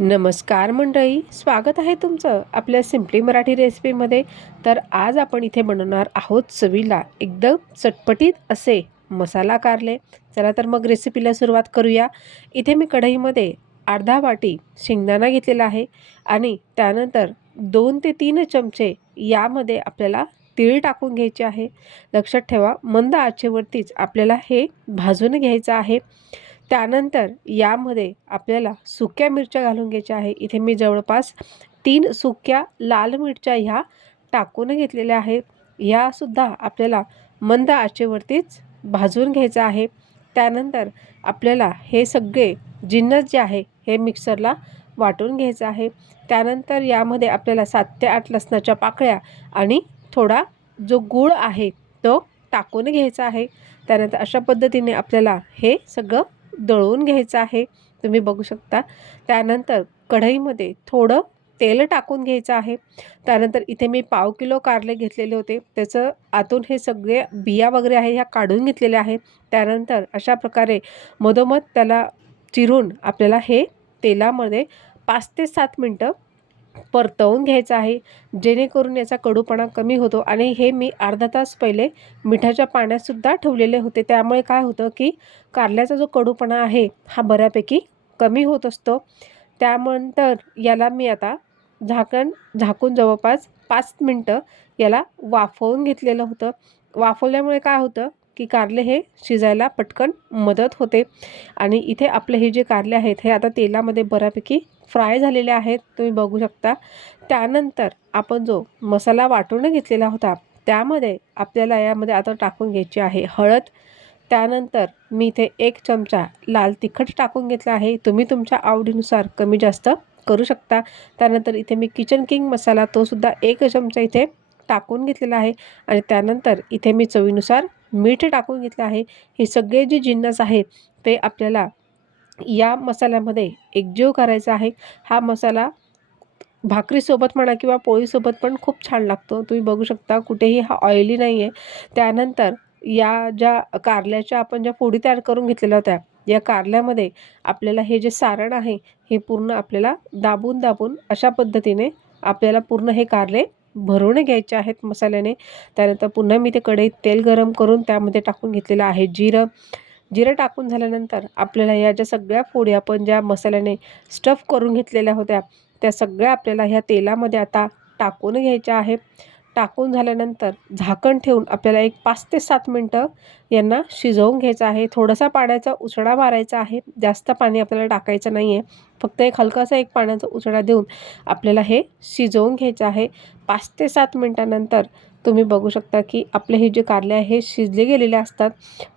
नमस्कार मंडळी स्वागत आहे तुमचं आपल्या सिम्पली मराठी रेसिपीमध्ये तर आज आपण इथे बनवणार आहोत चवीला एकदम चटपटीत असे मसाला कारले. चला तर मग रेसिपीला सुरुवात करूया. इथे मी कढईमध्ये अर्धा वाटी शेंगदाणा घेतलेला आहे आणि त्यानंतर दोन ते तीन चमचे यामध्ये आपल्याला तीळ टाकून घ्यायचे आहे. लक्षात ठेवा मंद आचेवरतीच आपल्याला हे भाजून घ्यायचं आहे. त्यानंतर यामध्ये आपल्याला सुक्या मिरच्या घालून घ्यायच्या आहे. इथे मी जवळपास तीन सुक्या लाल मिरच्या ह्या टाकून घेतलेल्या आहेत. ह्यासुद्धा आपल्याला मंद आचेवरतीच भाजून घ्यायचं आहे. त्यानंतर आपल्याला हे सगळे जिन्नस जे आहे हे मिक्सरला वाटून घ्यायचं आहे. त्यानंतर यामध्ये आपल्याला सात ते आठ लसणाच्या पाकळ्या आणि थोडा जो गूळ आहे तो टाकून घ्यायचा आहे. त्यानंतर अशा पद्धतीने आपल्याला हे सगळं दळून घ्यायचं आहे. तुम्ही बघू शकता. त्यानंतर कढईमध्ये थोडं तेल टाकून घ्यायचं आहे. त्यानंतर इथे मी पाव किलो कारले घेतलेले होते. त्याचं आतून हे सगळे बिया वगैरे आहे ह्या काढून घेतलेल्या आहेत त्यानंतर अशा प्रकारे मधोमध त्याला चिरून आपल्याला हे तेलामध्ये पाच ते सात मिनटं परतवून घ्यायचं आहे. जेणेकरून याचा कडूपणा कमी होतो आणि हे मी अर्धा तास पहिले मिठाच्या पाण्यातसुद्धा ठेवलेले होते. त्यामुळे काय होतं की कारल्याचा जो कडूपणा आहे हा बऱ्यापैकी कमी होत असतो. त्यानंतर याला मी आता झाकण झाकून जवळपास पाच मिनटं याला वाफवून घेतलेलं होतं. वाफवल्यामुळे काय होतं की कारले हे शिजायला पटकन मदत होते. आणि इथे आपले हे जे कारले आहेत हे आता तेलामध्ये बऱ्यापैकी फ्राय झालेले आहेत. तुम्ही बघू शकता. त्यानंतर आपण जो मसाला वाटून घेतलेला होता त्यामध्ये आपल्याला यामध्ये आता टाकून घ्यायची आहे हळद. त्यानंतर मी इथे एक चमचा लाल तिखट टाकून घेतला आहे. तुम्ही तुमच्या आवडीनुसार कमी जास्त करू शकता. त्यानंतर इथे मी किचन किंग मसाला तोसुद्धा एक चमचा इथे टाकून घेतलेला आहे. आणि त्यानंतर इथे मी चवीनुसार मीठ टाकून घेतलं आहे. हे सगळे जे जिन्नस आहेत ते आपल्याला या मसाल्यामध्ये एकजीव करायचा आहे. हा मसाला भाकरीसोबत म्हणा किंवा पोळीसोबत पण खूप छान लागतो. तुम्ही बघू शकता कुठेही हा ऑइली नाही आहे त्यानंतर या ज्या कारल्याच्या आपण ज्या फोडी तयार करून घेतलेल्या होत्या या कारल्यामध्ये आपल्याला हे जे सारण आहे हे पूर्ण आपल्याला दाबून दाबून अशा पद्धतीने आपल्याला पूर्ण हे कारले भरून घ्यायचे आहेत मसाल्याने. त्यानंतर पुन्हा मी ते कढईत तेल गरम करून त्यामध्ये टाकून घेतलेलं आहे जिरं. जिरं टाकून झाल्यानंतर आपल्याला या ज्या सगळ्या फोडी आपण ज्या मसाल्याने स्टफ करून घेतलेल्या होत्या त्या सगळ्या आपल्याला ह्या तेलामध्ये आता टाकून घ्यायच्या आहे टाकून झाल्यानंतर झाकण ठेवून आपल्याला एक पाच ते सात मिनटं यांना शिजवून घ्यायचं आहे. थोडासा पाण्याचा उचडा मारायचा आहे. जास्त पाणी आपल्याला टाकायचं नाही आहे फक्त एक हलकासा एक पाण्याचा उचडा देऊन आपल्याला हे शिजवून घ्यायचं आहे. पाच ते सात मिनटानंतर तुम्ही बघू शकता की आपले हे जे कारले आहे हे शिजले गेलेले असतात.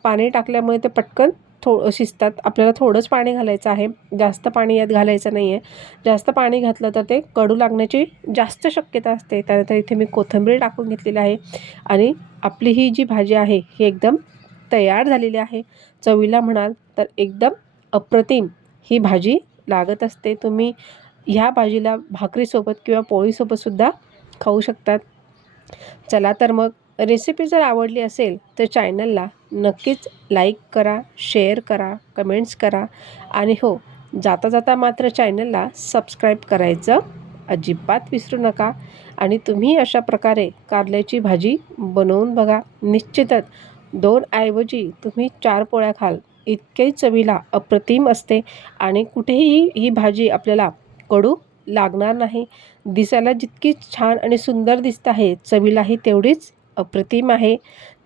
पाणी टाकल्यामुळे ते पटकन थो शिजतात. आपल्याला थोडंच पाणी घालायचं आहे. जास्त पाणी यात घालायचं नाही आहे जास्त पाणी घातलं तर ते कडू लागण्याची जास्त शक्यता असते. त्यानंतर इथे मी कोथिंबीर टाकून घेतलेली आहे. आणि आपली ही जी भाजी आहे ही एकदम तयार झालेली आहे. चवीला म्हणाल तर एकदम अप्रतिम ही भाजी लागत असते. तुम्ही ह्या भाजीला भाकरीसोबत किंवा पोळीसोबतसुद्धा खाऊ शकतात. चला तर मग रेसिपी जर आवडली असेल तर चॅनलला नक्कीच लाईक करा शेअर करा कमेंट्स करा. आणि हो जाता जाता मात्र चॅनलला सबस्क्राईब करायचं अजिबात विसरू नका. आणि तुम्ही अशा प्रकारे कारल्याची भाजी बनवून बघा. निश्चितच दोन ऐवजी तुम्ही चार पोळ्या खाल. इतके चवीला अप्रतिम असते. आणि कुठेही ही भाजी आपल्याला कडू लागणार नाही. दिसायला जितकी छान आणि सुंदर दिसत आहे चवीलाही तेवढीच अप्रतिम आहे.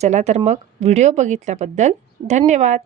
चला तर मग व्हिडिओ बघितल्याबद्दल धन्यवाद.